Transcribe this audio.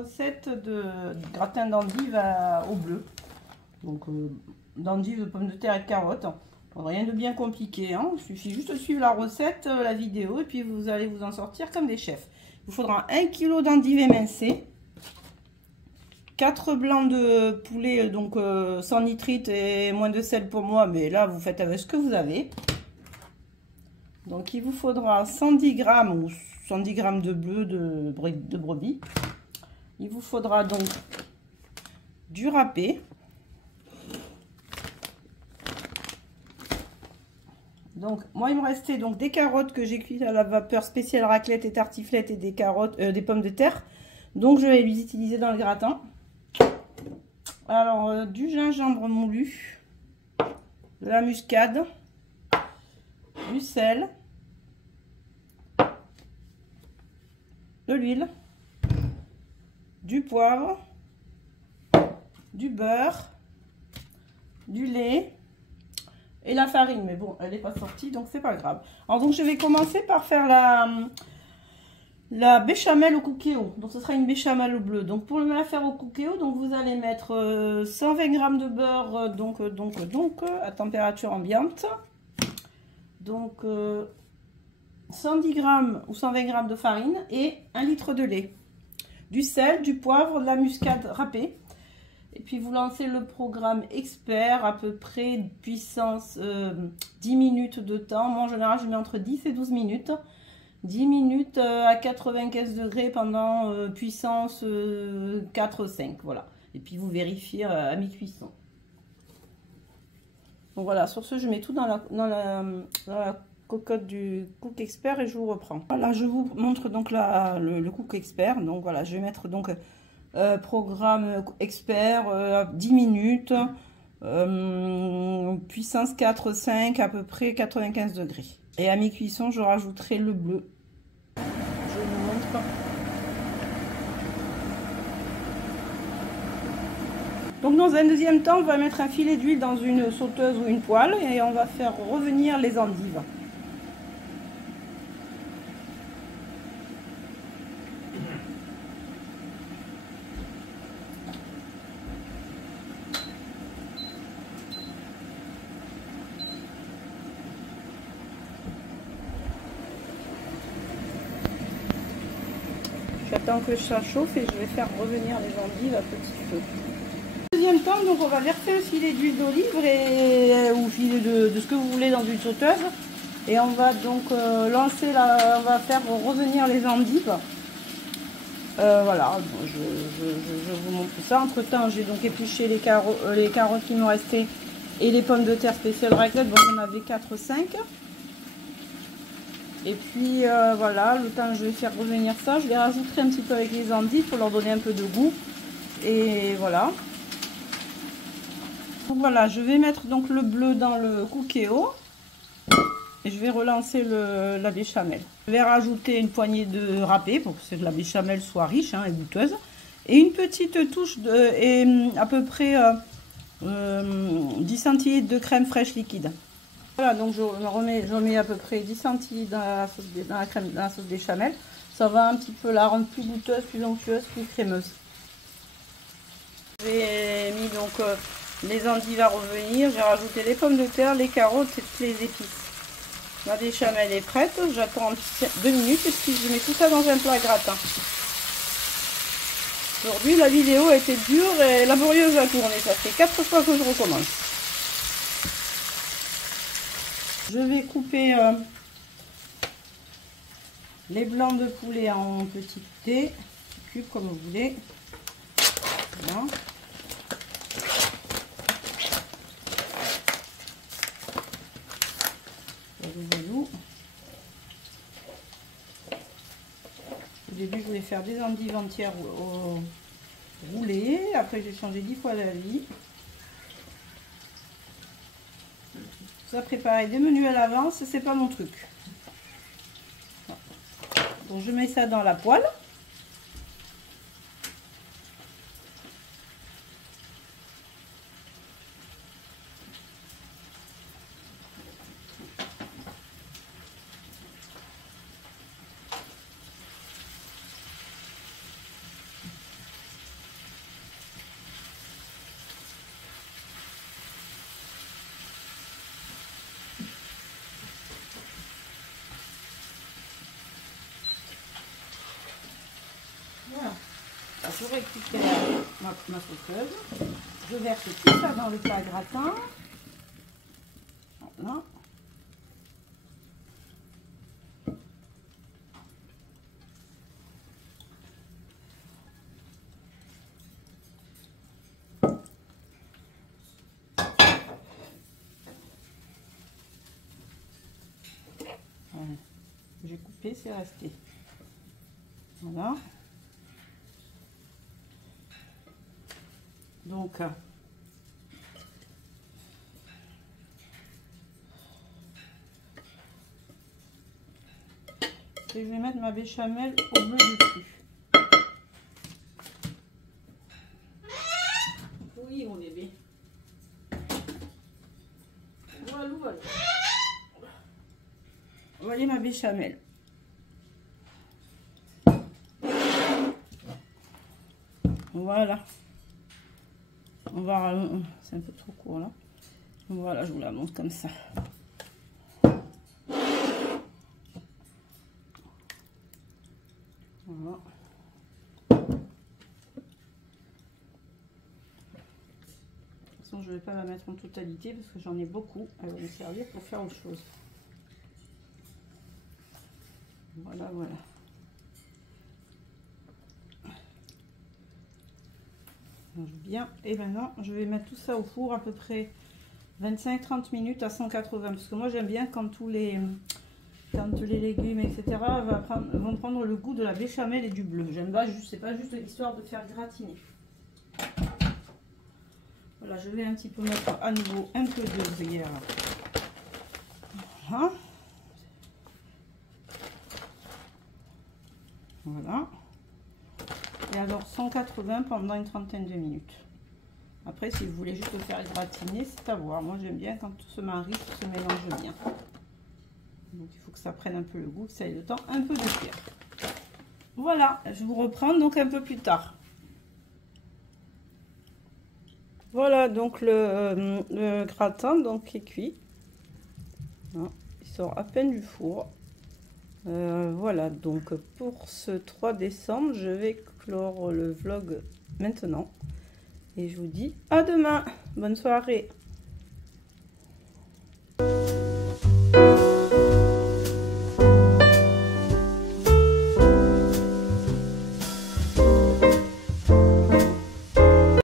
recette de gratin d'endive au bleu. Donc d'endive, de pommes de terre et de carottes. Rien de bien compliqué, hein. Il suffit juste de suivre la recette, la vidéo, et puis vous allez vous en sortir comme des chefs. Il vous faudra 1 kg d'endive émincée, 4 blancs de poulet, donc sans nitrite et moins de sel pour moi, mais là vous faites avec ce que vous avez. Donc il vous faudra 110 g ou 110 g de bleu de brebis. Il vous faudra donc du râpé. Donc moi il me restait donc des carottes que j'ai cuites à la vapeur spéciale raclette et tartiflette et des carottes, des pommes de terre. Donc je vais les utiliser dans le gratin. Alors du gingembre moulu, de la muscade, du sel, de l'huile, du poivre, du beurre, du lait et la farine. Mais bon, elle n'est pas sortie, donc c'est pas grave. Alors donc je vais commencer par faire la béchamel au cookéo. Donc ce sera une béchamel au bleu. Donc pour la faire au cookéo, donc vous allez mettre 120 g de beurre donc à température ambiante. Donc 110 g ou 120 g de farine et 1 litre de lait. Du sel, du poivre, de la muscade râpée. Et puis vous lancez le programme expert, à peu près puissance 10 minutes de temps. Moi en général je mets entre 10 et 12 minutes. 10 minutes à 95 degrés pendant puissance 4-5. Voilà. Et puis vous vérifiez à mi-cuisson. Donc voilà, sur ce je mets tout dans la cocotte du Cook Expert et je vous reprends. Voilà, je vous montre donc le Cook Expert. Donc voilà, je vais mettre donc programme expert 10 minutes, puissance 4-5 à peu près 95 degrés. Et à mi-cuisson, je rajouterai le bleu. Je vous montre. Donc dans un deuxième temps, on va mettre un filet d'huile dans une sauteuse ou une poêle et on va faire revenir les endives. J'attends que ça chauffe et je vais faire revenir les endives à petit feu. Deuxième temps, donc on va verser un filet d'huile d'olive ou filet de ce que vous voulez dans une sauteuse. Et on va donc on va faire revenir les endives. Voilà, je vous montre ça. Entre temps, j'ai donc épluché les carottes qui m'ont resté et les pommes de terre spéciales raclette. Bon, j'en avais 4-5. Et puis voilà, le temps que je vais faire revenir ça, je les rajouterai un petit peu avec les endives pour leur donner un peu de goût. Et voilà. Donc voilà, je vais mettre donc le bleu dans le cookéo. Et je vais relancer la béchamel. Je vais rajouter une poignée de râpé pour que la béchamel soit riche et goûteuse. Et une petite touche à peu près 10 centilitres de crème fraîche liquide. Voilà, donc je remets à peu près 10 centilitres dans la sauce béchamel. Ça va un petit peu la rendre plus goûteuse, plus onctueuse, plus crémeuse. J'ai mis donc les endives à revenir. J'ai rajouté les pommes de terre, les carottes et toutes les épices. Ma béchamel est prête. J'attends 2 minutes et puis je mets tout ça dans un plat gratin. Aujourd'hui, la vidéo a été dure et laborieuse à tourner. Ça fait 4 fois que je recommence. Je vais couper les blancs de poulet en petits dés, cubes comme vous voulez. Voilà. Au début, je voulais faire des endives entières roulées. Après, j'ai changé 10 fois d'avis. Ça, préparer des menus à l'avance, c'est pas mon truc. Donc, je mets ça dans la poêle. Voilà. Je récupère ma sauteuse. Je verse tout ça dans le plat à gratin. Voilà. Voilà. J'ai coupé, c'est resté. Voilà. Donc, et je vais mettre ma béchamel au bleu dessus. Oui, mon bébé. Voilà, voilà. Voilà ma béchamel. Voilà. On va... C'est un peu trop court là. Voilà, je vous la montre comme ça. Voilà. De toute façon, je ne vais pas la mettre en totalité parce que j'en ai beaucoup. Elle va me servir pour faire autre chose. Voilà, voilà. Bien, et maintenant je vais mettre tout ça au four à peu près 25-30 minutes à 180 parce que moi j'aime bien quand tous les légumes etc vont prendre le goût de la béchamel et du bleu. J'aime pas juste, c'est pas juste l'histoire de faire gratiner. Voilà, je vais un petit peu mettre à nouveau un peu de gruyère. Voilà. Voilà. Et alors 180 pendant une trentaine de minutes. Après, si vous voulez juste le faire gratiner, c'est à voir. Moi, j'aime bien quand tout se marie, tout se mélange bien. Donc, il faut que ça prenne un peu le goût, que ça ait le temps un peu de cuire. Voilà, je vous reprends donc un peu plus tard. Voilà, donc le gratin donc, qui est cuit. Il sort à peine du four. Voilà, donc pour ce 3 décembre, je vais clore le vlog maintenant. Et je vous dis à demain. Bonne soirée.